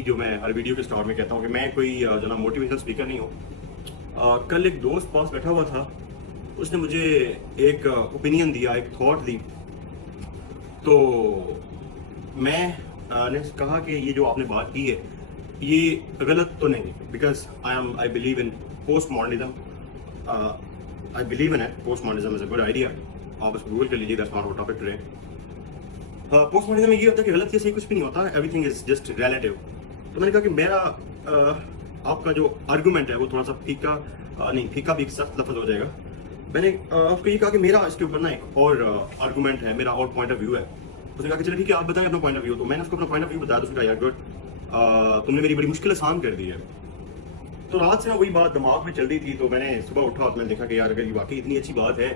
जो मैं हर वीडियो के स्टार्ट में कहता हूँ कि मैं कोई जो ना मोटिवेशनल स्पीकर नहीं हूँ। कल एक दोस्त पास बैठा हुआ था, उसने मुझे एक ओपिनियन दिया, एक थॉट दी। तो मैं ने कहा कि ये जो आपने बात की है ये गलत तो नहीं, because I believe in post modernism. I believe in it. Post modernism is a good idea. आप उसको गूगल कर लीजिए, that's not our topic today. Post modernism में ये होता है कि गलत या सही कुछ भी नहीं होता, एवरीथिंग इज जस्ट रिलेटिव। तो मैंने कहा कि मेरा आपका जो आर्गूमेंट है वो थोड़ा सा फीका नहीं, फीका भी एक सख्त लफ्ज हो जाएगा। मैंने आपको ये कहा कि मेरा इसके ऊपर ना एक और आर्गूमेंट है, मेरा और पॉइंट ऑफ व्यू है। उसने कहा कि चलो ठीक है, आप बताएं अपना पॉइंट ऑफ व्यू। तो मैंने उसको अपना पॉइंट ऑफ व्यू बताया। तो उसने कहा यार गुड, तुमने मेरी बड़ी मुश्किल आसान कर दी है। तो रात से ना वही बात दिमाग में चल रही थी। तो मैंने सुबह उठा और मैंने देखा कि यार अगर ये वाकई इतनी अच्छी बात है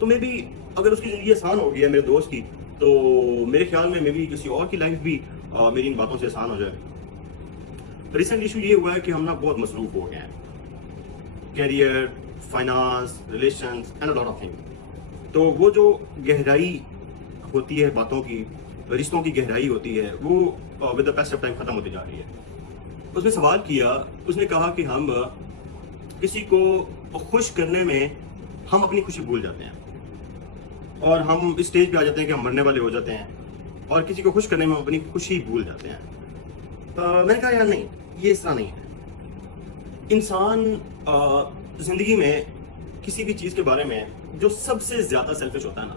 तो मे भी अगर उसकी ज़िंदगी आसान हो गई है मेरे दोस्त की, तो मेरे ख्याल में मे भी किसी और की लाइफ भी मेरी इन बातों से आसान हो जाए। रिसेंट इशू ये हुआ है कि हम ना बहुत मसरूफ हो गए हैं, career, finance, relations and a lot of thing. तो वो जो गहराई होती है बातों की, रिश्तों की गहराई होती है, वो with the pass of time खत्म होती जा रही है। उसने सवाल किया, उसने कहा कि हम किसी को खुश करने में हम अपनी खुशी भूल जाते हैं और हम इस स्टेज पे आ जाते हैं कि हम मरने वाले हो जाते हैं और किसी को खुश करने में हम अपनी खुशी भूल जाते हैं। मैंने कहा यार नहीं, ये इस तरह नहीं है। इंसान जिंदगी में किसी भी चीज के बारे में जो सबसे ज्यादा सेल्फिश होता है ना,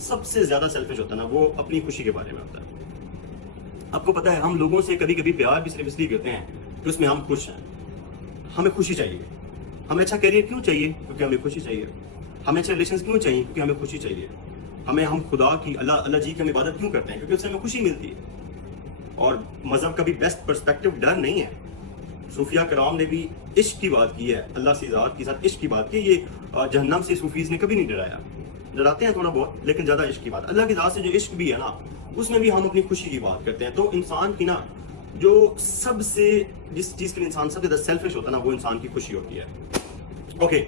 सबसे ज्यादा सेल्फिश होता है ना, वो अपनी खुशी के बारे में होता है। आपको पता है, हम लोगों से कभी कभी प्यार भी सिर्फ इसलिए करते हैं कि उसमें हम खुश हैं, हमें खुशी चाहिए। हमें अच्छा करियर क्यों चाहिए? क्योंकि हमें खुशी चाहिए। हमें अच्छे रिलेशन क्यों चाहिए? क्योंकि हमें खुशी चाहिए। हम खुदा की, अल्लाह जी की हम इबादत क्यों करते हैं? क्योंकि उससे हमें खुशी मिलती है। और मजहब का भी बेस्ट पर्सपेक्टिव डर नहीं है। सूफिया कराम ने भी इश्क की बात की है, अल्लाह से ज़ात के साथ इश्क की बात की। ये जहन्नम से सूफीज ने कभी नहीं डराया। डराते हैं थोड़ा बहुत, लेकिन ज़्यादा इश्क की बात, अल्लाह की ज़ात से जो इश्क भी है ना, उसमें भी हम अपनी खुशी की बात करते हैं। तो इंसान की ना जो सबसे, जिस चीज़ के लिए इंसान सबसे ज़्यादा सेल्फिश होता है ना, वो इंसान की खुशी होती है। ओके,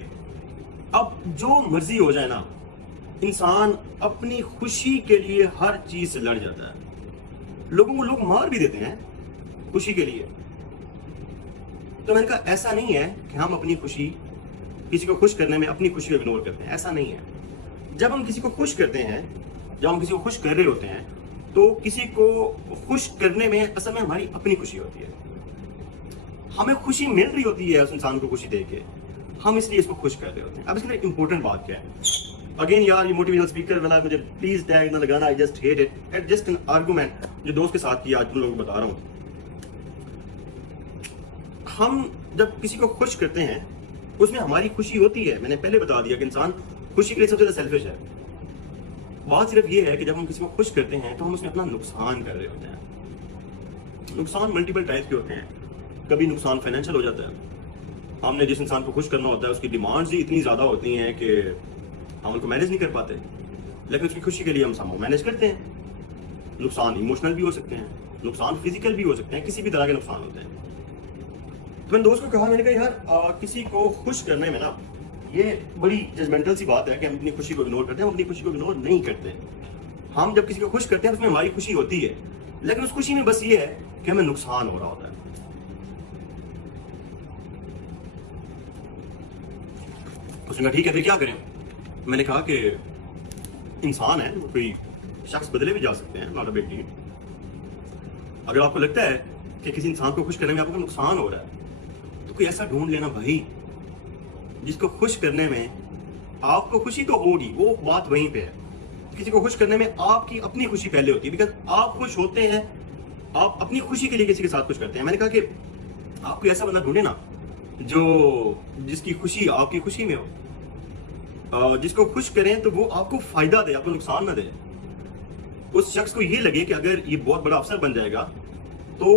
अब जो मर्जी हो जाए ना, इंसान अपनी खुशी के लिए हर चीज़ से लड़ जाता है। लोगों को लोग मार भी देते हैं खुशी के लिए। तो मैंने कहा ऐसा नहीं है कि हम अपनी खुशी, किसी को खुश करने में अपनी खुशी को इग्नोर करते हैं, ऐसा नहीं है। जब हम किसी को खुश करते हैं, जब हम किसी को खुश कर रहे होते हैं, तो किसी को खुश करने में असल में हमारी अपनी खुशी होती है। हमें खुशी मिल रही होती है उस इंसान को खुशी दे के, हम इसलिए इसको खुश कर रहे होते हैं। अब इसके लिए इंपॉर्टेंट बात क्या है? अगेन यार, ये मोटिवेशनल स्पीकर वाला मुझे प्लीज टैग ना लगाना, I just hate it. It's just an argument जो दोस्त के साथ किया, आज तुम लोगों को बता रहा हूँ। हम जब किसी को खुश करते हैं उसमें हमारी खुशी होती है। मैंने पहले बता दिया कि इंसान खुशी के लिए सबसे ज्यादा सेल्फिश है। बात सिर्फ ये है कि जब हम किसी को खुश करते हैं तो हम उसमें अपना नुकसान कर रहे होते हैं। नुकसान मल्टीपल टाइप के होते हैं। कभी नुकसान फाइनेंशियल हो जाता है। हमने जिस इंसान को खुश करना होता है उसकी डिमांड्स ही इतनी ज्यादा होती हैं कि हम उनको मैनेज नहीं कर पाते, लेकिन उसकी खुशी के लिए हम सब मैनेज करते हैं। नुकसान इमोशनल भी हो सकते हैं, नुकसान फिजिकल भी हो सकते हैं, किसी भी तरह के नुकसान होते हैं। तो मैंने दोस्त को कहा, मैंने कहा यार किसी को खुश करने में ना, ये बड़ी जजमेंटल सी बात है कि हम अपनी खुशी को इग्नोर करते हैं। हम अपनी खुशी को इग्नोर नहीं करते। हम जब किसी को खुश करते हैं उसमें हमारी खुशी होती है, लेकिन उस खुशी में बस ये है कि हमें नुकसान हो रहा होता है। उसने कहा ठीक है, फिर क्या करें? मैंने कहा कि इंसान है, कोई शख्स बदले भी जा सकते हैं, नॉट अ बिग डील। अगर आपको लगता है कि किसी इंसान को खुश करने में आपको नुकसान हो रहा है, तो कोई ऐसा ढूंढ लेना भाई जिसको खुश करने में आपको खुशी तो होगी, वो बात वहीं पे है। किसी को खुश करने में आपकी अपनी खुशी पहले होती है, बिकॉज आप खुश होते हैं, आप अपनी खुशी के लिए किसी के साथ खुश करते हैं। मैंने कहा कि आप कोई ऐसा बंदा ढूंढे ना जो जिसकी खुशी आपकी खुशी में हो, जिसको खुश करें तो वो आपको फायदा दे, आपको नुकसान ना दे। उस शख्स को ये लगे कि अगर ये बहुत बड़ा अफसर बन जाएगा तो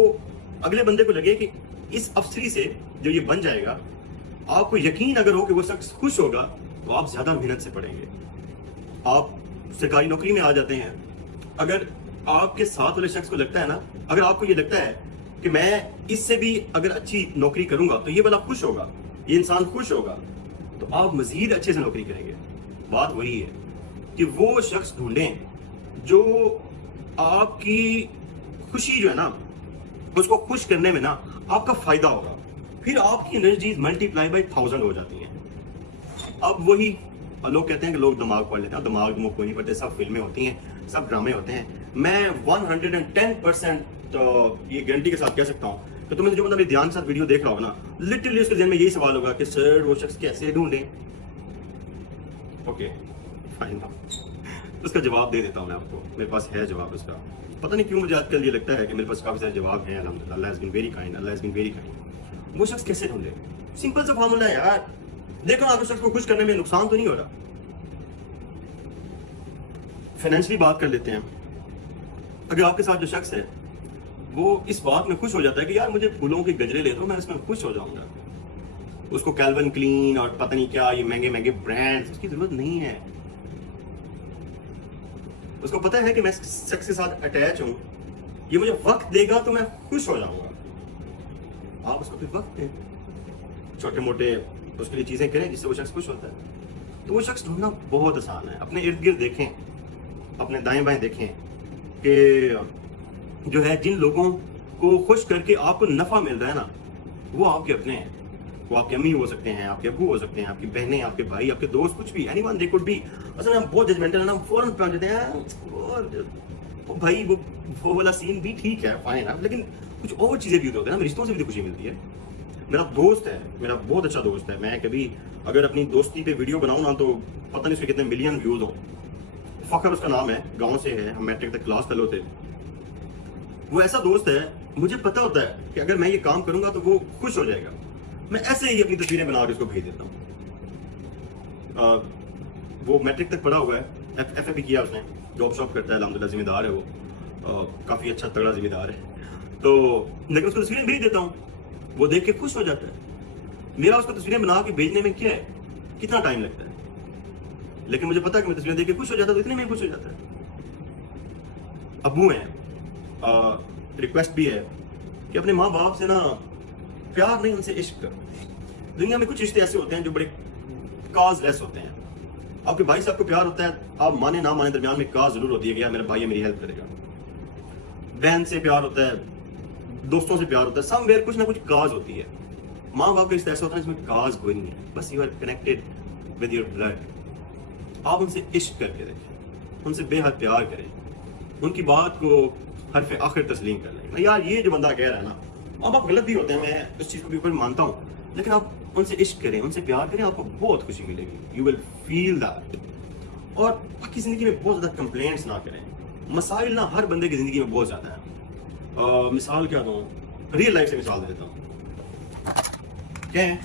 अगले बंदे को लगे कि इस अफसरी से जो ये बन जाएगा, आपको यकीन अगर हो कि वो शख्स खुश होगा तो आप ज्यादा मेहनत से पढ़ेंगे। आप सरकारी नौकरी में आ जाते हैं, अगर आपके साथ वाले शख्स को लगता है ना, अगर आपको ये लगता है कि मैं इससे भी अगर अच्छी नौकरी करूंगा तो ये वाला खुश होगा, ये इंसान खुश होगा, तो आप मजीद अच्छे से नौकरी करेंगे। बात वही है कि वो शख्स ढूंढें जो आपकी खुशी जो है ना, उसको खुश करने में ना आपका फायदा होगा, फिर आपकी एनर्जीज मल्टीप्लाई बाई 1000 हो जाती हैं। अब वही लोग कहते हैं कि लोग दिमाग पढ़ लेते हैं, दिमाग कोई नहीं पढ़ते, सब फिल्में होती हैं, सब ड्रामे होते हैं। मैं 110% ये गारंटी के साथ कह सकता हूँ कि तुम्हें जो बंदा ध्यान के साथ वीडियो देख रहा होगा ना, लिटरली उसके दिल में यही सवाल होगा कि सर वो शख्स कैसे ढूंढे। ओके फाइन, उसका जवाब दे देता हूँ मैं आपको, मेरे पास है जवाब उसका। पता नहीं क्यों मुझे आजकल ये लगता है कि मेरे पास काफी सारे जवाब हैं, अल्हम्दुलिल्लाह, Allah has been very kind, Allah has been very kind. वो शख्स कैसे ढूंढे? सिंपल सा फॉर्मूला है यार, देखो आप उस शख्स को खुश करने में नुकसान तो नहीं हो रहा। फाइनेंशियली बात कर लेते हैं। अगर आपके साथ जो शख्स है वो इस बात में खुश हो जाता है कि यार मुझे फूलों के गजरे ले दो, मैं इसमें खुश हो जाऊंगा, उसको कैल्विन क्लीन और पता नहीं क्या ये महंगे महंगे ब्रांड्स उसकी जरूरत नहीं है। उसको पता है कि मैं शख्स के साथ अटैच हूं, ये मुझे वक्त देगा तो मैं खुश हो जाऊंगा। आप उसको फिर वक्त दें, छोटे मोटे उसके लिए चीजें करें जिससे वो शख्स खुश होता है। तो वो शख्स ढूंढना बहुत आसान है। अपने इर्द गिर्द देखें, अपने दाएं बाएं देखें कि जो है जिन लोगों को खुश करके आपको नफा मिल रहा है ना, वो आपके अपने हैं। वो आपके अम्मी हो सकते हैं, आपके अब्बू हो सकते हैं, आपकी बहनें, आपके भाई, आपके दोस्त, कुछ भी, एनीवन दे कुड बी। असल में हम बहुत जजमेंटल है ना, हम फौरन पहुंच जाते हैं वो भाई वो वाला सीन भी ठीक है, फाइन है, लेकिन कुछ और चीजें भी होती है ना, रिश्तों से भी खुशी मिलती है। मेरा दोस्त है, मेरा बहुत अच्छा दोस्त है, मैं कभी अगर अपनी दोस्ती पे वीडियो बनाऊं ना तो पता नहीं उसके कितने मिलियन व्यूज हो। फखर उसका नाम है, गांव से है, हम मैट्रिक तक क्लास फेलो थे। वो ऐसा दोस्त है, मुझे पता होता है कि अगर मैं ये काम करूंगा तो वो खुश हो जाएगा। मैं ऐसे ही अपनी तस्वीरें बना के उसको भेज देता हूँ। वो मैट्रिक तक पढ़ा हुआ है, एफ भी किया उसने, जॉब शॉप करता है, अल्हम्दुलिल्लाह जिम्मेदार है वो, काफी अच्छा तगड़ा जिम्मेदार है। तो लेकिन उसको तस्वीरें भेज देता हूँ, वो देख के खुश हो जाता है। मेरा उसको तस्वीरें बना के भेजने में क्या है, कितना टाइम लगता है, लेकिन मुझे पता है कि मैं तस्वीरें देख के खुश हो जाता हूँ, तो इतने में खुश हो जाता है। अबू हैं, रिक्वेस्ट भी है कि अपने माँ बाप से ना प्यार नहीं, उनसे इश्क करो। दुनिया में कुछ रिश्ते ऐसे होते हैं जो बड़े काजलेस होते हैं। आपके भाई साहब को प्यार होता है, आप माने ना माने, दरमियान में काज जरूर होती है कि यार मेरा भाई है, मेरी हेल्प करेगा। बहन से प्यार होता है, दोस्तों से प्यार होता है, समवेयर कुछ ना कुछ काज होती है। माँ बाप का रिश्ता ऐसा होता है जिसमें काज कोई नहीं है, बस you are connected with your blood. आप उनसे इश्क करके देखें, उनसे बेहद प्यार करें, उनकी बात को हरफ आखिर तस्लीम कर लें। यार ये जो बंदा कह रहा है ना, अब आप गलत भी होते हैं, मैं उस चीज़ को भी ऊपर मानता हूँ, लेकिन आप उनसे इश्क करें, उनसे प्यार करें, आपको बहुत खुशी मिलेगी, यू विल फील दैट। और बाकी ज़िंदगी में बहुत ज़्यादा कंप्लेंट्स ना करें। मसाइल ना हर बंदे की ज़िंदगी में बहुत ज़्यादा है। मिसाल क्या दूँ, रियल लाइफ से मिसाल दे देता हूँ। क्या है,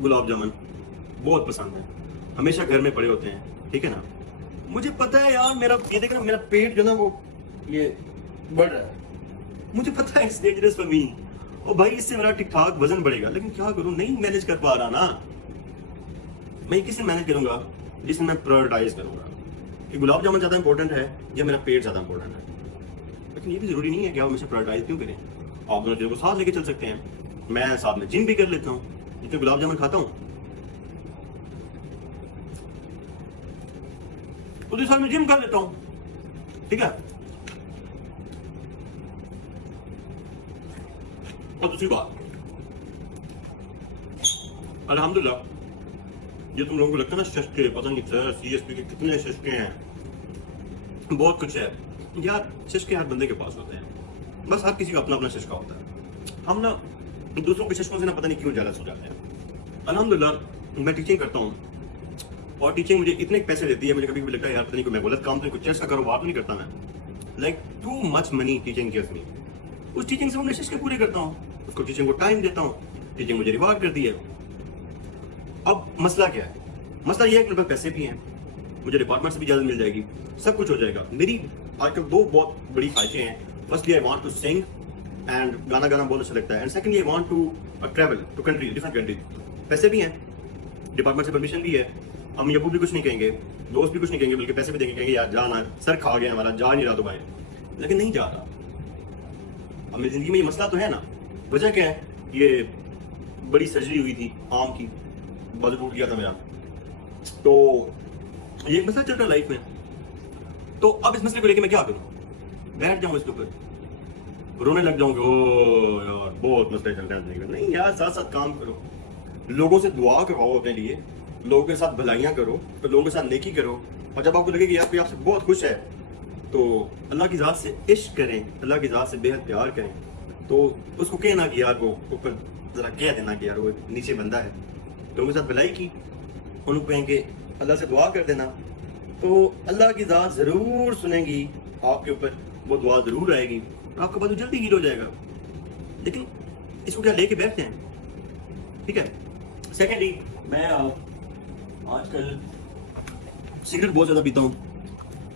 गुलाब जामुन बहुत पसंद है, हमेशा घर में पड़े होते हैं, ठीक है ना। मुझे पता है यार, मेरा ये देखना, मेरा पेट जो ना वो ये बढ़ रहा है, मुझे पता है इट्स डेंजरस फॉर मी, और भाई इससे मेरा ठीक ठाक वजन बढ़ेगा, लेकिन क्या करूं, नहीं मैनेज कर पा रहा ना। मैं किसे मैनेज करूंगा, जिसे मैं प्रायोरिटाइज करूंगा कि गुलाब जामुन ज्यादा इंपॉर्टेंट है या मेरा पेट ज्यादा इंपॉर्टेंट है। लेकिन ये भी जरूरी नहीं है कि आप हमेशा प्रायोरिटाइज क्यों करें, आप दोनों चीजों को साथ लेके चल सकते हैं। मैं साथ में जिम भी कर लेता हूँ, जितने गुलाब जामुन खाता हूँ उसी साल में जिम कर लेता हूँ, ठीक है। और दूसरी बात, अल्हम्दुलिल्लाह, ये तुम लोगों को लगता है ना शशके, पता नहीं सर सीएसपी के कितने शशके हैं, बहुत कुछ है यार। शशके हर बंदे के पास होते हैं, बस हर किसी का अपना अपना शशका होता है। हम ना दूसरों के शशकों से ना पता नहीं क्यों जेलस हो जाते हैं। अल्हम्दुलिल्लाह मैं टीचिंग करता हूँ, और टीचिंग मुझे इतने पैसे देती है, मुझे कभी भी लगता है यार पता नहीं कोई मैं गलत काम तो, कुछ चर्च का कारोबार तो नहीं करता मैं, like too much money teaching gives me. उस टीचिंग से मैं शशके पूरे करता हूँ, उसको टीचिंग को टाइम देता हूँ, टीचिंग मुझे रिवार्ड करती है। अब मसला क्या है, मसला ये है कि मेरे पास पैसे भी हैं, मुझे डिपार्टमेंट से भी इजाजत मिल जाएगी, सब कुछ हो जाएगा। मेरी आजकल दो बहुत बड़ी ख्वाहिशें हैं। Firstly I want to sing and गाना बहुत अच्छा लगता है, and secondly I want to travel to country, different country. पैसे भी हैं, डिपार्टमेंट से परमिशन भी है, अम्मी अबू भी कुछ नहीं कहेंगे, दोस्त भी कुछ नहीं कहेंगे, बल्कि पैसे भी देंगे, कहेंगे यार जाना, सर खा गया हमारा, जा नहीं रहा तो भाई, लेकिन नहीं जा रहा। अब मेरी जिंदगी में ये मसला तो है ना। वजह क्या है, ये बड़ी सर्जरी हुई थी आम की, बाजू टूट गया था मेरा, तो ये मसला चल रहा है लाइफ में। तो अब इस मसले को लेकर मैं क्या करूं, बैठ जाऊं इसके ऊपर, रोने लग जाऊंगे, ओ यार बहुत मसले चल रहे हैं। नहीं यार, साथ साथ काम करो, लोगों से दुआ करवाओ अपने लिए, लोगों के साथ भलाइयाँ करो, तो लोगों के साथ नेकी करो। और जब आपको लगे कि यार कोई आपसे बहुत खुश है, तो अल्लाह की ज़ात से इश्क करें, अल्लाह की ज़ात से बेहद प्यार करें। तो उसको कहना कि यार वो ऊपर ज़रा कह देना कि यार वो नीचे बंदा है, तो उनके साथ भलाई की, उनको कहेंगे अल्लाह से दुआ कर देना, तो अल्लाह की ज़ात ज़रूर सुनेगी आपके ऊपर, वो दुआ ज़रूर आएगी, आपका बाजू जल्दी हील हो जाएगा। लेकिन इसको क्या लेके बैठते हैं, ठीक है। सेकेंडली, मैं आजकल सिगरेट बहुत ज़्यादा पीता हूँ,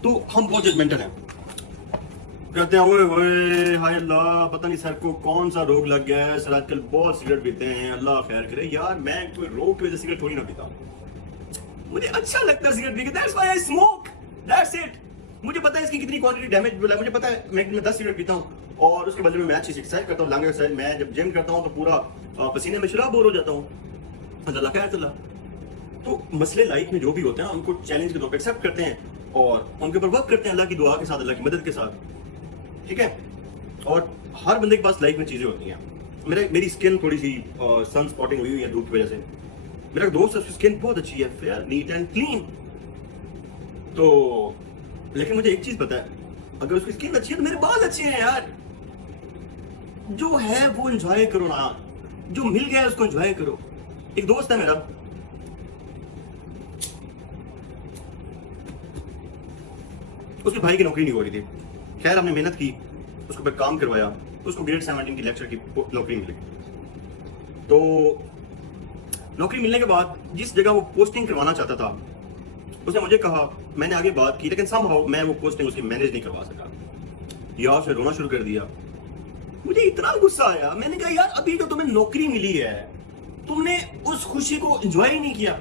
तो हम बहुत जजमेंटल हैं, कहते हैं ओए ओए हाय अल्लाह, पता नहीं सर को कौन सा रोग लग गया है, सर आजकल बहुत सिगरेट पीते हैं, अल्लाह खैर करे। यार मैं कोई रोग की वजह से सिगरेट थोड़ी ना पीता, मुझे अच्छा लगता है सिगरेट पी के, that's why I smoke, that's it. मुझे पता है इसकी कितनी क्वांटिटी डैमेज है, मुझे पता है मैं 10 सिगरेट पीता हूँ और उसके बदले में मैं अच्छी एक्सरसाइज करता हूँ, लंग एक्सरसाइज। मैं जब जिम करता हूँ तो पूरा पसीने में शराब बोर हो जाता हूँ, अल्लाह खैर चला। तो मसले लाइफ में जो भी होते हैं उनको चैलेंज के तौर पर एक्सेप्ट करते हैं और उनके ऊपर वर्क करते हैं, अल्लाह की दुआ के साथ, अल्लाह की मदद के साथ, ठीक है। और हर बंदे के पास लाइफ में चीजें होती हैं। मेरी स्किन थोड़ी सी सन स्पॉटिंग हुई हुई है धूप की वजह से, मेरा दोस्त उसकी स्किन बहुत अच्छी है, फेयर नीट एंड क्लीन। तो लेकिन मुझे एक चीज पता है, अगर उसकी स्किन अच्छी है तो मेरे बाल अच्छे हैं यार। जो है वो एंजॉय करो ना, जो मिल गया है उसको एंजॉय करो। एक दोस्त है मेरा, उसके भाई की नौकरी नहीं हो रही थी, खैर हमने मेहनत की, उसको पर काम करवाया, तो उसको ग्रेड 17 की लेक्चर की नौकरी मिली। तो नौकरी मिलने के बाद जिस जगह वो पोस्टिंग करवाना चाहता था, उसने मुझे कहा, मैंने आगे बात की, लेकिन समहाउ मैं वो पोस्टिंग उसकी मैनेज नहीं करवा सका। यार उसने रोना शुरू कर दिया, मुझे इतना गुस्सा आया। मैंने कहा यार अभी जो तुम्हें नौकरी मिली है, तुमने उस खुशी को एंजॉय ही नहीं किया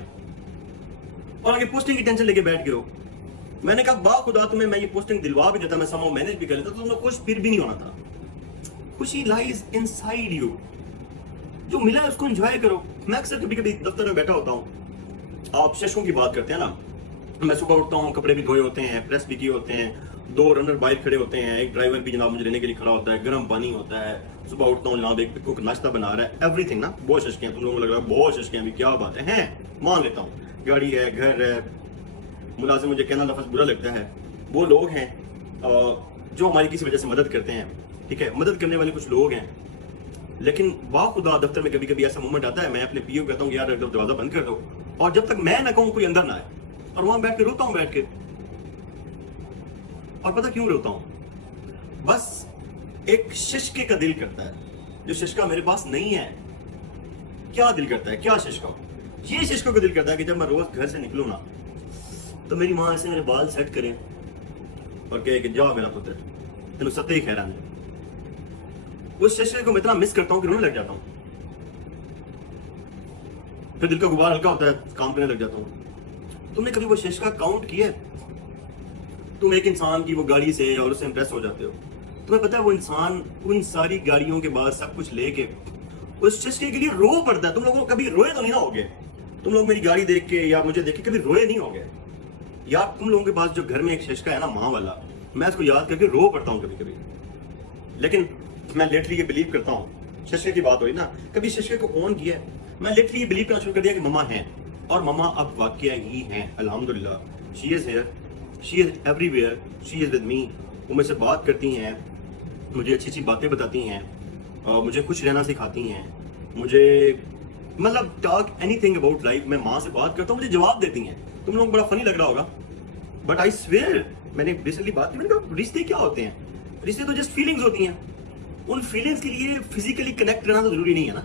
और आगे पोस्टिंग की टेंशन लेके बैठ गए हो। मैंने कहा बा खुदा तुम्हें मैं ये पोस्टिंग दिलवा भी देता, मैं समहाउ मैनेज भी कर लेता, तो तुमने खुश फिर भी नहीं होना था। खुशी लाइज इनसाइड यू, जो मिला है उसको एंजॉय करो। मैं अक्सर कभी कभी दफ्तर में बैठा होता हूँ, आप सेशनों की बात करते हैं ना, मैं सुबह उठता हूँ, कपड़े भी धोए होते हैं, प्रेस भी किए होते हैं, 2 रनर बाहर खड़े होते हैं, एक ड्राइवर भी जनाब मुझे लेने के लिए खड़ा होता है, गर्म पानी होता है, सुबह उठता हूँ जनाब एक कुक नाश्ता बना रहा है, एवरीथिंग ना। बहुत शशके हैं, तुम लोगों को लग रहा है बहुत शशके हैं, अभी क्या बात है, मान लेता हूँ, गाड़ी है, घर है, मुलाजिम, मुझे कहना लफ्ज़ बुरा लगता है, वो लोग हैं जो हमारी किसी वजह से मदद करते हैं, ठीक है, मदद करने वाले कुछ लोग हैं। लेकिन वाखुदा दफ्तर में कभी कभी ऐसा मोमेंट आता है, मैं अपने पीओ कहता हूँ यार दरवाजा बंद कर दो, और जब तक मैं ना कहूँ कोई अंदर ना आए, और वहां बैठ के रोता हूँ बैठ के। और पता क्यों रोता हूँ? बस एक शिशके का दिल करता है, जो शिशका मेरे पास नहीं है। क्या दिल करता है, क्या शिशका? ये शिशकों का दिल करता है कि जब मैं रोज घर से निकलूं ना, तो मेरी माँ ऐसे मेरे बाल सेट करें और कहे कि जाओ मेरा पुत्र, तेन सत्य ही खैरान है। उस शिशके को मैं इतना मिस करता हूँ कि रोने लग जाता हूँ, फिर दिल का गुबार हल्का होता है, काम करने लग जाता हूँ। तुमने कभी वो शिशका काउंट किया है? तुम एक इंसान की वो गाड़ी से और उससे इंप्रेस हो जाते हो, तुम्हें पता है वो इंसान उन सारी गाड़ियों के बाद सब कुछ लेके उस शिशके के लिए रो पड़ता है। तुम लोगों को कभी रोए तो नहीं ना होगे? तुम लोग मेरी गाड़ी देख के या मुझे देख के कभी रोए नहीं होगे? यार तुम लोगों के पास जो घर में एक शिशका है ना, माँ वाला, मैं उसको याद करके रो पड़ता हूँ कभी कभी। लेकिन मैं लिटरली ये बिलीव करता हूँ, शिशके की बात हुई ना, कभी शिशके को ऑन किया है, मैं लिटरली ये बिलीव करना शुरू कर दिया कि मम्मा है, और मम्मा अब वाकया ही हैं, अल्हम्दुलिल्लाह। She is here, she is everywhere, she is with me. वो मुझसे बात करती हैं, मुझे अच्छी अच्छी बातें बताती हैं, मुझे खुश रहना सिखाती हैं, मुझे मतलब टॉक एनीथिंग अबाउट लाइफ। मैं माँ से बात करता हूँ, मुझे जवाब देती हैं। तुम लोग बड़ा फनी लग रहा होगा, बट आई स्वेयर, मैंने रिसेंटली बात की, मैंने कहा रिश्ते क्या होते हैं? रिश्ते तो जस्ट फीलिंग्स होती हैं। उन फीलिंग्स के लिए फिजिकली कनेक्ट रहना तो जरूरी नहीं है ना।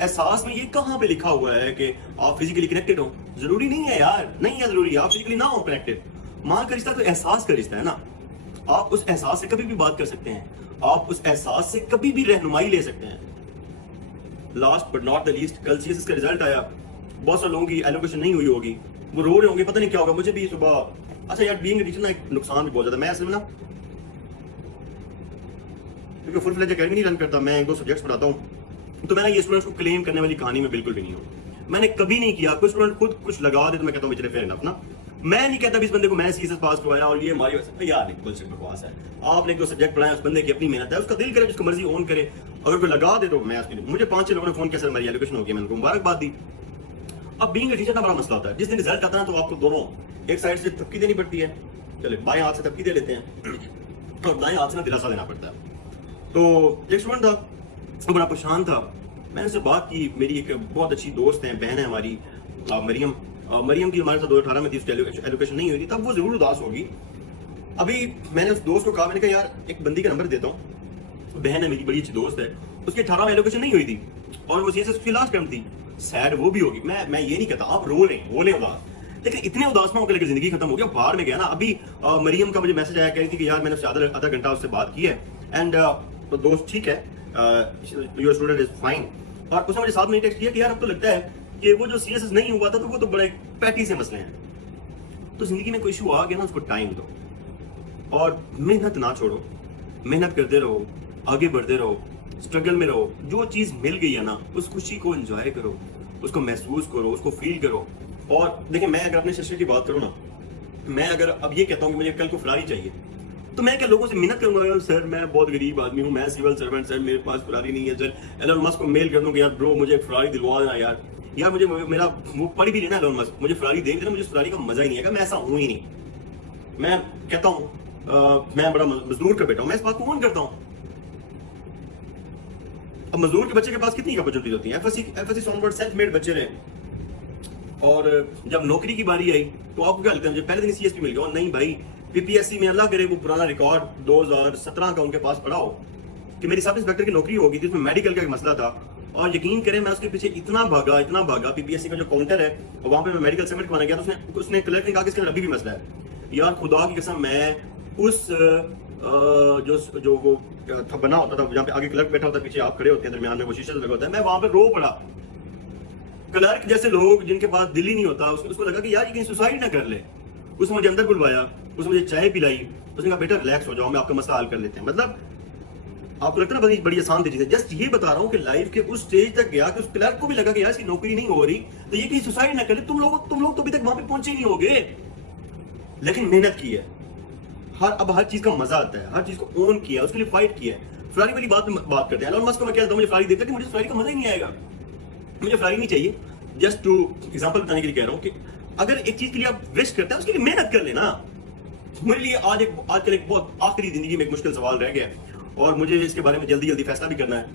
एहसास में ये कहाँ पे लिखा हुआ है कि आप फिजिकली कनेक्टेड हो? जरूरी नहीं है यार, नहीं है जरूरी आप फिजिकली ना हो कनेक्टेड। माँ का रिश्ता तो एहसास का रिश्ता है ना। आप उस एहसास से कभी भी बात कर सकते हैं, आप उस एहसास से कभी भी रहनुमाई ले सकते हैं। Last but not the least, कल सीएसएस का रिजल्ट आया, बहुत सारे लोगों की एलोकेशन नहीं हुई होगी, वो रो रहे होंगे, पता नहीं क्या होगा। मुझे भी सुबह, अच्छा यार बीइंग टीचर ना एक नुकसान भी बहुत ज्यादा, मैं असल में ना क्योंकि फुल फ्लेज एकेडमी नहीं रन करता, मैं 1-2 सब्जेक्ट्स पढ़ाता हूँ, तो मैं ये स्टूडेंट्स को क्लेम करने वाली कहानी में बिल्कुल भी नहीं हूँ। मैंने कभी नहीं किया, कोई स्टूडेंट खुद कुछ लगा दे तो मैं कहता हूँ चले फेयर इनफ ना, मैं नहीं कहता इस बंदे को मैं सीएसएस पास करवाया और ये हमारी वजह से, यार नहीं, बुलशिट बकवास है। आपने एक दो सब्जेक्ट पढ़ाया, उस बंदे की अपनी मेहनत है, उसका दिल करे जिसको मर्जी ऑन करे, अगर कोई लगा दे तो मैं उसकी, मुझे 5-6 लोगों ने फोन किया सर मेरी एलोकेशन हो गई, मैंने उनको मुबारकबाद दी। अब बीइंग अ टीचर ना बड़ा मसला होता है, जिस दिन रिजल्ट आता है तो आपको दोनों एक साइड से थपकी देनी पड़ती है, चले बाएं हाथ से थपकी दे लेते हैं और दाएं हाथ से ना दिलासा देना पड़ता है। तो एक स्टूडेंट था, वो बड़ा परेशान था, मैंने उससे बात की, मेरी एक बहुत अच्छी दोस्त है, बहन है हमारी, मरियम की हमारे साथ 2018 में थी, उसकी एलोकेशन नहीं हुई थी, तब वो जरूर उदास होगी। अभी मैंने उस दोस्त को कहा, मैंने कहा यार एक बंदी का नंबर देता हूँ, बहन है मेरी, बड़ी अच्छी दोस्त है, उसकी 18 में एलोकेशन नहीं हुई थी और वो सीएसएस की लास्ट टर्म थी, सैड वो भी होगी, मैं ये नहीं कहता आप रो रहे बोले उदास, लेकिन इतने उदास ना होकर लेकर जिंदगी खत्म हो गया, बाहर में गया ना। अभी मरियम का मुझे मैसेज आया, कह रही थी कि यार मैंने उससे आधा घंटा उससे बात की है एंड तो दोस्त ठीक है, योर स्टूडेंट इज फाइन, और उसने मुझे साथ में टेक्स्ट किया कि यार अब तो लगता है कि वो जो सीएसएस नहीं हुआ था तो वो तो बड़े पैटी से मसले हैं। तो जिंदगी में कोई इशू आ गया ना, उसको टाइम दो और मेहनत ना छोड़ो, मेहनत करते रहो, आगे बढ़ते रहो, स्ट्रगल में रहो, जो चीज मिल गई है ना उस खुशी को एंजॉय करो, उसको महसूस करो, उसको फील करो। और देखिए मैं अगर अपने सिस्टर की बात करूँ ना, मैं अगर अब ये कहता हूँ कि मुझे कल को फरारी चाहिए, तो मैं क्या लोगों से मिन्नत करूंगा, यार सर मैं बहुत गरीब आदमी हूँ, मैं सिविल सर्वेंट, सर मेरे पास फरारी नहीं है, सर एलन मस्क को मेल कर दूं कि यार ब्रो मुझे फरारी दिलवा देना यार मुझे मेरा वो पढ़ भी लेना एलन मस्क, मुझे फरारी दे देना, मुझे फरारी का मजा ही नहीं आएगा, मैं ऐसा हूँ ही नहीं। मैं कहता हूँ मैं बड़ा मजदूर का बेटा हूँ, मैं इस बात को ऑन करता हूँ। अब मजदूर के बच्चे के पास कितनी अपॉर्चुनिटीज होती है, एफएससी सोनवर्ड सेल्फ मेड बच्चे रहे, और जब नौकरी की बारी आई तो आपको क्या लगता है, मुझे पहले दिन सीएसपी मिल गया, और नहीं भाई पीपीएससी में अल्लाह करे वो पुराना रिकॉर्ड 2017 का उनके पास पड़ा हो कि मेरी सब इंस्पेक्टर की नौकरी होगी थी, उसमें मेडिकल का एक मसला था, और यकीन करें मैं उसके पीछे इतना भागा, पीपीएससी का जो काउंटर है वहां पे मैं मेडिकल सबमिट करवाने गया, तो उसने क्लर्क ने कहा कि इसके अंदर अभी भी मसला है। यार खुदा की कसम, मैं उस जो वो था बना होता था, जहाँ पे आगे क्लर्क बैठा होता है, पीछे आप खड़े होते हैं, दरमियान में वो शीशा लगा होता है, मैं वहां पे रो पड़ा। क्लर्क जैसे लोग जिनके पास दिल ही नहीं होता, उसको लगा कि यार ये कहीं सुसाइड ना कर ले, उसने मुझे अंदर बुलवाया, उसने मुझे चाय पिलाई, उसने कहा बेटा रिलैक्स हो जाओ, मैं आपका मसला हल कर लेते हैं। मतलब आपको लगता है ना बड़ी आसान चीज है, जस्ट ये बता रहा हूँ कि लाइफ के उस स्टेज तक गया कि उस क्लर्क को भी लगा कि यार इसकी नौकरी नहीं हो रही, तो ये कहीं सुसाइड ना करे, तुम लोग तो अभी तक वहां पे पहुंचे नहीं होगे, लेकिन मेहनत की है, हर चीज का मजा आता है, हर चीज को ओन किया, उसके लिए फाइट किया है। फरारी वाली बात करते हैं, एलन मस्क को मैं कहता हूं मुझे फरारी देता कि मुझे फरारी का मजा ही नहीं आएगा, मुझे फरारी नहीं चाहिए। जस्ट टू एग्जांपल बताने के लिए कह रहा हूं कि अगर एक चीज के लिए आप विश करते हैं उसके लिए मेहनत कर लेना। मेरे लिए आजकल एक बहुत आखिरी जिंदगी में एक मुश्किल सवाल रह गया और मुझे इसके बारे में जल्दी फैसला भी करना है।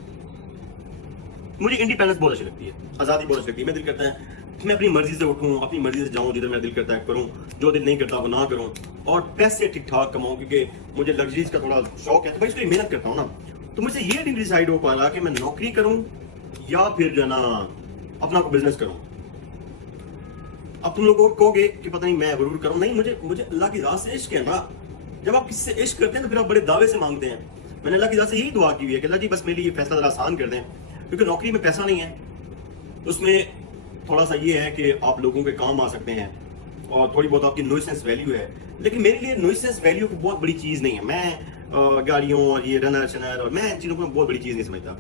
मुझे इंडिपेंडेंस बहुत अच्छी लगती है, आजादी बहुत अच्छी लगती है, मैं दिल करता है मैं अपनी मर्जी से उठूं, अपनी मर्जी से जाऊं, जिधर मेरा दिल करता है करूं, जो दिल नहीं करता वो ना करूं, और पैसे ठीक ठाक कमाऊं, क्योंकि मुझे लग्जरीज का थोड़ा शौक है, तो भाई इसलिए मेहनत करता हूं ना। तो मुझसे ये नहीं डिसाइड हो पा रहा कि मैं नौकरी करूं या फिर जो है ना अपना को बिजनेस करूं। अब तुम लोग कहोगे कि पता नहीं मैं गुरूर करूं, नहीं, मुझे अल्लाह की राह से इश्क है ना। जब आप किसी से इश्क करते हैं तो फिर आप बड़े दावे से मांगते हैं। मैंने अल्लाह की राह से यही दुआ की हुई है कि अल्लाह जी बस मेरे लिए फैसला जरा आसान कर दें, क्योंकि नौकरी में पैसा नहीं है, उसमें थोड़ा सा ये है कि आप लोगों के काम आ सकते हैं और थोड़ी बहुत आपकी नुइसेंस वैल्यू है, लेकिन मेरे लिए नुइसेंस वैल्यू को बहुत बड़ी चीज़ नहीं है। मैं गाड़ियों और ये रनर शनर और मैं इन चीज़ों को बहुत बड़ी चीज़ नहीं समझता।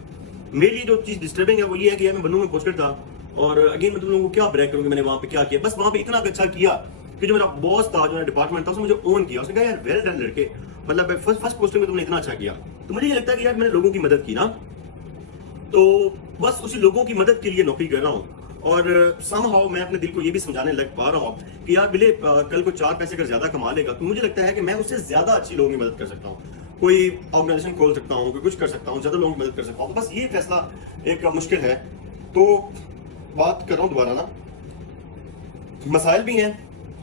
मेरे लिए जो चीज़ डिस्टर्बिंग है वो ये है कि यार मैं बनू में पोस्टेड था, और अगेन मैं तुम लोगों को क्या ब्रेक करूँ कि मैंने वहाँ पे क्या किया, बस वहाँ पे इतना अच्छा किया कि जो मेरा बॉस था, जो मेरा डिपार्टमेंट था, उसने मुझे ऑन किया, उसने कहा यार वेल डन लड़के, मतलब फर्स्ट पोस्टिंग में तुमने इतना अच्छा किया। तो मुझे ये लगता है कि यार मैंने लोगों की मदद की ना, तो बस उसी लोगों की मदद के लिए नौकरी कर रहा हूँ। और समहाउ मैं अपने दिल को ये भी समझाने लग पा रहा हूँ कि यार बिले कल को 4 पैसे अगर ज्यादा कमा लेगा तो मुझे लगता है कि मैं उससे ज्यादा अच्छी लोगों की मदद कर सकता हूँ, कोई ऑर्गेनाइजेशन खोल सकता हूँ, कोई कुछ कर सकता हूँ, ज्यादा लोगों की मदद कर सकता हूँ। तो बस ये फैसला एक मुश्किल है। तो बात कर रहा हूँ दोबारा ना, मसाइल भी हैं,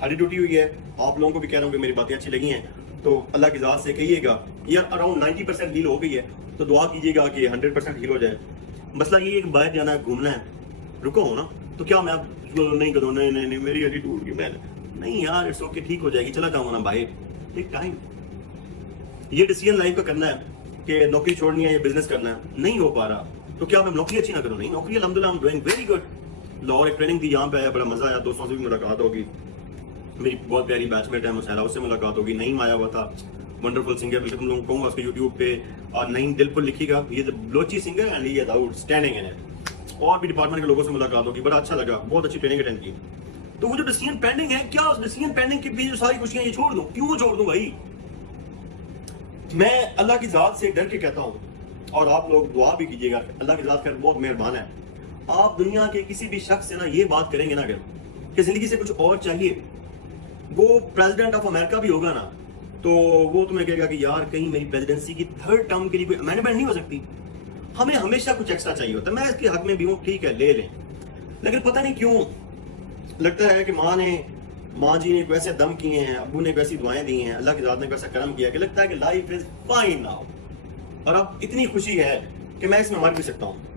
हारी टूटी हुई है, आप लोगों को भी कह रहा हूँ कि मेरी बातें अच्छी लगी हैं तो अल्लाह की ज़ात से कहिएगा यार अराउंड 90% हील हो गई है, तो दुआ कीजिएगा कि 100% हील हो जाए। मसला ये है कि बाहर जाना है, घूमना है, रुको हो ना, तो क्या मैं नहीं करूँ, नहीं मेरी हड्डी टूट गई, मैं नहीं यार इट्स ओके, ठीक हो जाएगी, चला जाऊंगा ना भाई, टेक टाइम। ये डिसीजन लाइफ का करना है कि नौकरी छोड़नी है या बिजनेस करना है, नहीं हो पा रहा तो क्या मैं नौकरी अच्छी ना करूँ, नहीं नौकरी अल्हम्दुलिल्लाह I am doing very good. Lahore एक ट्रेनिंग थी, यहाँ पे आया, बड़ा मजा आया, दोस्तों से भी मुलाकात होगी, मेरी बहुत प्यारी बैचमेट है मुसैला, उससे मुलाकात होगी, नईम आया हुआ था, वंडरफुल सिंगर, बिल्कुल तुम लोगों को कहूँगा उसके यूट्यूब पे, और नईम दिल पर लिखिएगा, ये Balochi singer and he outstanding in it. और भी डिपार्टमेंट के लोगों से मुलाकात होगी, बड़ा अच्छा लगा, बहुत अच्छी ट्रेनिंग अटेंड की। तो वो जो डिसीजन पेंडिंग है, क्या उस डिसीजन पेंडिंग के बीच सारी खुशियां ये छोड़ दूं? क्यों छोड़ दूं भाई? मैं अल्लाह की जात से डर के कहता हूं, और आप लोग दुआ भी कीजिएगा, अल्लाह की जात खैर बहुत मेहरबान है। आप दुनिया के किसी भी शख्स से ना ये बात करेंगे ना अगर कि जिंदगी से कुछ और चाहिए, वो प्रेसिडेंट ऑफ अमेरिका भी होगा ना, तो वो तुम्हें कहेगा कि यार कहीं मेरी प्रेसिडेंसी की 3rd टर्म के लिए कोई अमेंडमेंट नहीं हो सकती। हमें हमेशा कुछ एक्स्ट्रा चाहिए होता है। मैं इसके हक में भी हूँ, ठीक है ले लें, लेकिन पता नहीं क्यों लगता है कि माँ जी ने वैसे दम किए हैं, अब्बू ने वैसी दुआएं दी हैं, अल्लाह की ज़ात ने वैसा करम किया कि लगता है कि लाइफ इज फाइन नाउ, और अब इतनी खुशी है कि मैं इसमें मर भी सकता हूँ।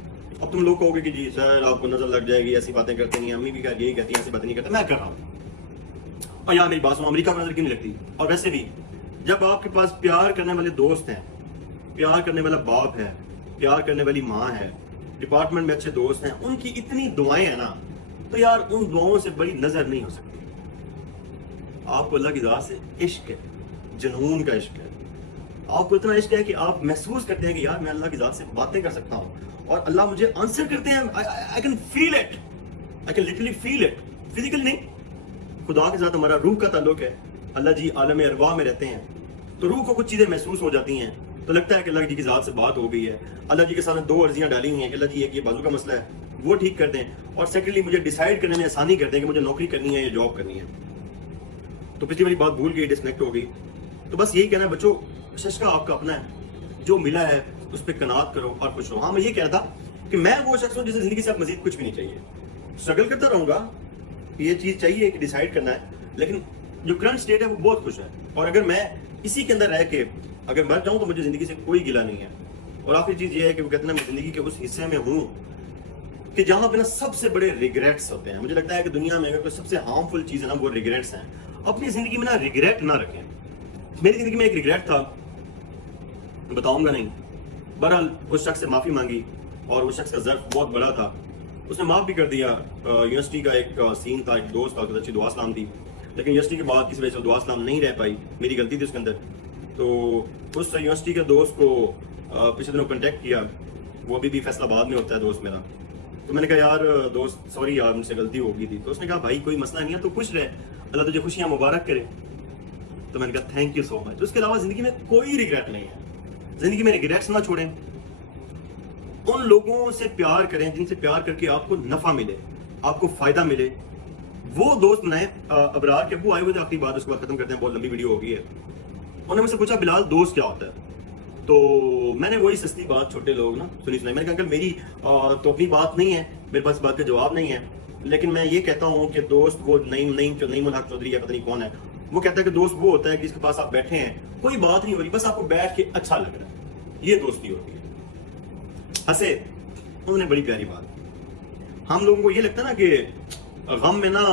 अब तुम लोग कहोगे कि जी सर आपको नजर लग जाएगी, ऐसी बातें करते नहीं, अम्मी भी यही कहती हैं, ऐसी बातें नहीं करते, मैं कर रहा हूँ। और यार मेरी बात सुनो, अमेरिका को नजर क्यों नहीं लगती? और वैसे भी जब आपके पास प्यार करने वाले दोस्त हैं, प्यार करने वाला बाप है, प्यार करने वाली माँ है, डिपार्टमेंट में अच्छे दोस्त हैं, उनकी इतनी दुआएं हैं ना, तो यार उन दुआओं से बड़ी नजर नहीं हो सकती। आपको अल्लाह की जात से इश्क है, जुनून का इश्क है, आपको इतना इश्क है कि आप महसूस करते हैं कि यार मैं अल्लाह की जात से बातें कर सकता हूँ और अल्लाह मुझे आंसर करते हैं। I can feel it, I can literally feel it, physical नहीं। खुदा के साथ हमारा रूह का ताल्लुक है, अल्लाह जी आलम अरवाह में रहते हैं, तो रूह को कुछ चीजें महसूस हो जाती हैं, तो लगता है कि अल्लाह जी की जात से बात हो गई है। अल्लाह जी के सामने 2 अर्जियां डाली हुई हैं कि अल्लाह जी एक ये बाजू का मसला है, वो ठीक कर दें, और सेकेंडली मुझे डिसाइड करने में आसानी कर दें कि मुझे नौकरी करनी है या जॉब करनी है। तो पिछली वाली बात भूल गई, डिस्कनेक्ट हो गई। तो बस यही कहना है बच्चों, शशका आपका अपना है, जो मिला है उस पर कनात करो और खुश रहो। हाँ, मैं ये कह रहा था कि मैं वो शख्स हूँ जिसे जिंदगी से अब मजीद कुछ भी नहीं चाहिए। स्ट्रगल करता रहूंगा, ये चीज चाहिए कि डिसाइड करना है, लेकिन जो करंट स्टेट है वो बहुत खुश है। और अगर मैं इसी के अंदर रह के अगर मर जाऊं तो मुझे जिंदगी से कोई गिला नहीं है। और आखिरी चीज ये है कि वो कहते हैं मैं जिंदगी के उस हिस्से में हूँ कि जहां पे ना सबसे बड़े रिग्रेट्स होते हैं। मुझे लगता है कि दुनिया में अगर कोई सबसे हार्मफुल चीज है ना, वो रिग्रेट्स हैं। अपनी जिंदगी में ना रिग्रेट ना रखें। मेरी जिंदगी में एक रिग्रेट था, बताऊंगा नहीं। बहरहाल उस शख्स से माफी मांगी और उस शख्स का ज़र्फ बहुत बड़ा था, उसने माफ भी कर दिया। यूनिवर्सिटी का एक सीन था, एक दोस्त था, उसकी अच्छी दुआ सलाम थी, लेकिन यूनिवर्सिटी के बाद किसी वजह से दुआ सलाम नहीं रह पाई, मेरी गलती थी उसके अंदर। तो उस यूनिवर्सिटी के दोस्त को पिछले दिनों कॉन्टेक्ट किया, वो अभी भी फैसलाबाद में होता है दोस्त मेरा। तो मैंने कहा यार दोस्त सॉरी यार मुझसे गलती हो गई थी। तो उसने कहा भाई कोई मसला नहीं है, तो खुश रहे, अल्लाह तुझे खुशियां मुबारक करे। तो मैंने कहा थैंक यू सो मच। उसके अलावा जिंदगी में कोई रिग्रेट नहीं है। जिंदगी में रिग्रेट्स ना छोड़ें, उन लोगों से प्यार करें जिनसे प्यार करके आपको नफा मिले, आपको फायदा मिले, वो दोस्त बनाए। अबरार के अब्बू आए हुए थे, आखिरी बात उसके बाद खत्म करते हैं, बहुत लंबी वीडियो हो गई है। उन्होंने मुझसे पूछा बिलाल दोस्त क्या होता है, तो मैंने वही सस्ती बात छोटे लोग ना सुनी सुनाई। मैंने कहा अंकल मेरी तो अपनी बात नहीं है, मेरे पास बात का जवाब नहीं है, लेकिन मैं ये कहता हूँ कि दोस्त वो नईम उल हक चौधरी या पता नहीं कौन है, वो कहता है कि दोस्त वो होता है कि जिसके पास आप बैठे हैं, कोई बात नहीं हो रही, बस आपको बैठ के अच्छा लग रहा है, ये दोस्ती होती है। हंसे, उन्होंने बड़ी प्यारी बात। हम लोगों को ये लगता है ना कि गम में ना,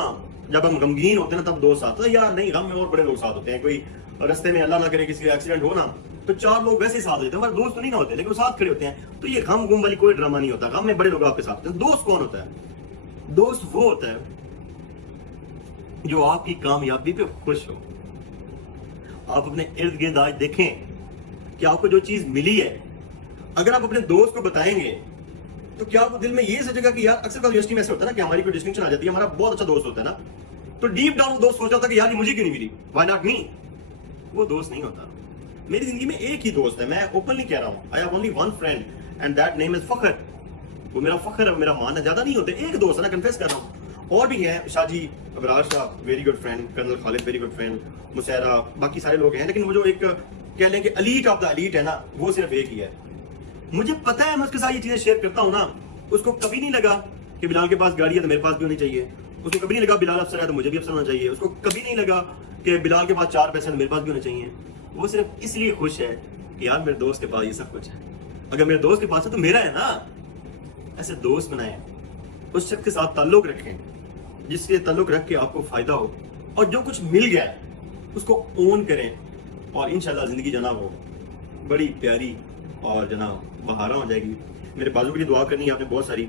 जब हम गमगीन होते हैं ना तब दोस्त साथ, यार नहीं, गम में और बड़े लोग साथ होते हैं। कोई रास्ते में अल्लाह ना करे किसी का एक्सीडेंट हो ना, तो 4 लोग वैसे ही साथ देते हैं, हमारे दोस्त तो नहीं ना होते, लेकिन वो साथ खड़े होते हैं। तो ये गम गुम वाली कोई ड्रामा नहीं होता, गम में बड़े लोग आपके साथ होते हैं। दोस्त कौन होता है? दोस्त वो होता है जो आपकी कामयाबी पे खुश हो। आप अपने इर्द गिर्द आज देखें कि आपको जो चीज मिली है, अगर आप अपने दोस्त को बताएंगे तो क्या आपको दिल में ये सोचेगा कि यार, अक्सर यूनिवर्सिटी में ऐसे होता है ना कि हमारी कोई डिस्टिंक्शन आ जाती है, हमारा बहुत अच्छा दोस्त होता है ना, तो डीप डाउन दोस्त सोच जाता है कि यार ये मुझे क्यों नहीं मिली, व्हाई नॉट मी। वो दोस्त नहीं होता। मेरी जिंदगी में एक ही दोस्त है, मैं ओपनली कह रहा हूँ, I have only one friend and that name is Fakhar. वो मेरा फखर है, मेरा मान है, ज्यादा नहीं होते, एक दोस्त है ना, कन्फेस कर रहा हूँ। और भी है, Shaji Abrar Shah very good friend, colonel Khalid very good friend, Musaira, बाकी सारे लोग हैं, लेकिन वो जो एक कह लें कि एलीट ऑफ द एलीट है ना, वो सिर्फ एक ही है। मुझे पता है, मैं उसके साथ ये चीजें शेयर करता हूँ ना, उसको कभी नहीं लगा कि बिलाल के पास गाड़ी है तो मेरे पास भी होनी चाहिए, उसको कभी नहीं लगा बिलाल अफसर है तो मुझे भी अफसर होना चाहिए, उसको कभी नहीं लगा कि बिलाल के पास 4 पैसे तो मेरे पास भी होने चाहिए। वो सिर्फ इसलिए खुश है कि यार मेरे दोस्त के पास ये सब कुछ है, अगर मेरे दोस्त के पास है तो मेरा है ना। ऐसे दोस्त बनाए, उस शख्स के साथ ताल्लुक रखें जिससे ताल्लुक रख के आपको फायदा हो, और जो कुछ मिल गया है उसको ओन करें, और इंशाल्लाह जिंदगी जनाब हो बड़ी प्यारी और जनाब बहारा हो जाएगी। मेरे बाजू के लिए दुआ करनी है आपने बहुत सारी,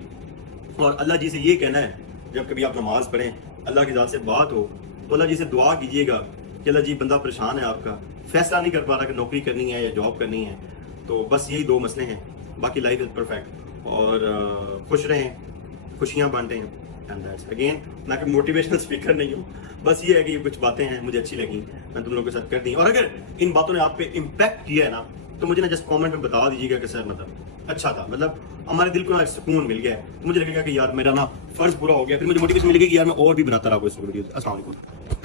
और अल्लाह जी से ये कहना है जब कभी आप नमाज पढ़ें, अल्लाह की ज़ात से बात हो, तो अल्लाह जी से दुआ कीजिएगा कि अल्लाह जी बंदा परेशान है, आपका फैसला नहीं कर पा रहा कि नौकरी करनी है या जॉब करनी है, तो बस यही 2 मसले हैं, बाकी लाइफ इज़ परफेक्ट। और खुश रहें, खुशियाँ बांटें, एंड दैट्स अगेन, मैं कोई मोटिवेशनल स्पीकर नहीं हूँ, बस ये है कि कुछ बातें हैं मुझे अच्छी लगी, मैं तुम लोगों के साथ कर दी। और अगर इन बातों ने आप पे इम्पैक्ट किया है ना, तो मुझे ना जस्ट कमेंट में बता दीजिएगा कि सर मतलब अच्छा था, मतलब हमारे दिल को ना सुकून मिल गया है, तो मुझे लगेगा कि यार मेरा ना फर्ज पूरा हो गया, फिर मुझे मोटिवेशन मिलेगी कि यार मैं और भी बनाता रहा इस वीडियो। अस्सलाम वालेकुम।